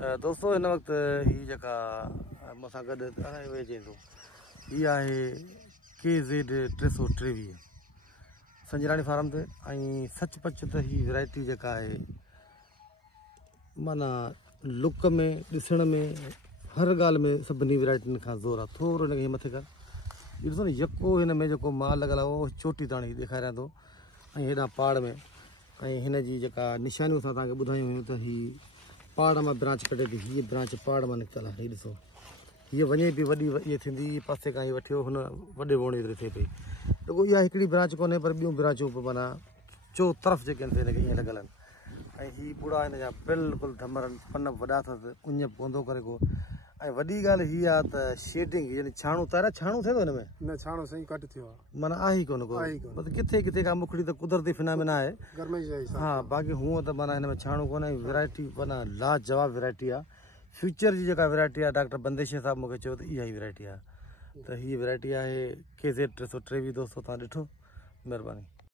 दोस्तों इन वक्त ही जका मूंसां गॾु वेझे थो ही आहे KZ 323 संजराणी फार्म ते सचपच त ही वैरायटी जका है माना लुक में ॾिसण में हर ॻाल्हि में सभिनी वैरायटियुनि खां ज़ोर आहे। थोरो हिनखे मथे कर ॾिसो न यको हिन में जेको माल लॻल आहे उहो चोटी ताणी ॾेखारियां थो हेॾां पाड़ में हिन जी जेका निशानियूं असां तव्हांखे ॿुधायूं हुयूं त ही पाड़ मां ब्रांच कढे थी। हीअ ब्रांच पाड़ मां निकितल आहे। हीअ ॾिसो हीअ वञे पई वॾी इहे थींदी पासे खां वठियो हुन वॾे वोणे एतिरी थिए पई रुॻो इहा हिकिड़ी ब्रांच कोन्हे पर ॿियूं ब्रांचूं माना चो तरफ़ जेके आहिनि हिनखे ईअं लॻल आहिनि हीअ पूरा हिन जा बिल्कुलु धमर पन वॾा अथसि उञ पवंदो करे को वॾी ॻाल्हि हीअ आहे त शेडिंग यानी छाणो तारा छाणो थिए थो हिन में न छाणो सही घटि थियो आहे माना आहे ई कोन को मतिलबु किथे किथे का मुखड़ी त कुदरती फिनामिना आहे हाँ बाक़ी हूअं त माना हिन में छाणो कोन्हे वैरायटी माना लाजवाब वैरायटी आहे। फ्यूचर जी जेका वैरायटी आहे डॉक्टर बंदेशे साहब मूंखे चयो त इहा ई वैरायटी आहे। त हीअ वैरायटी आहे KZ 323 दोस्तो तव्हां ॾिठो। महिरबानी।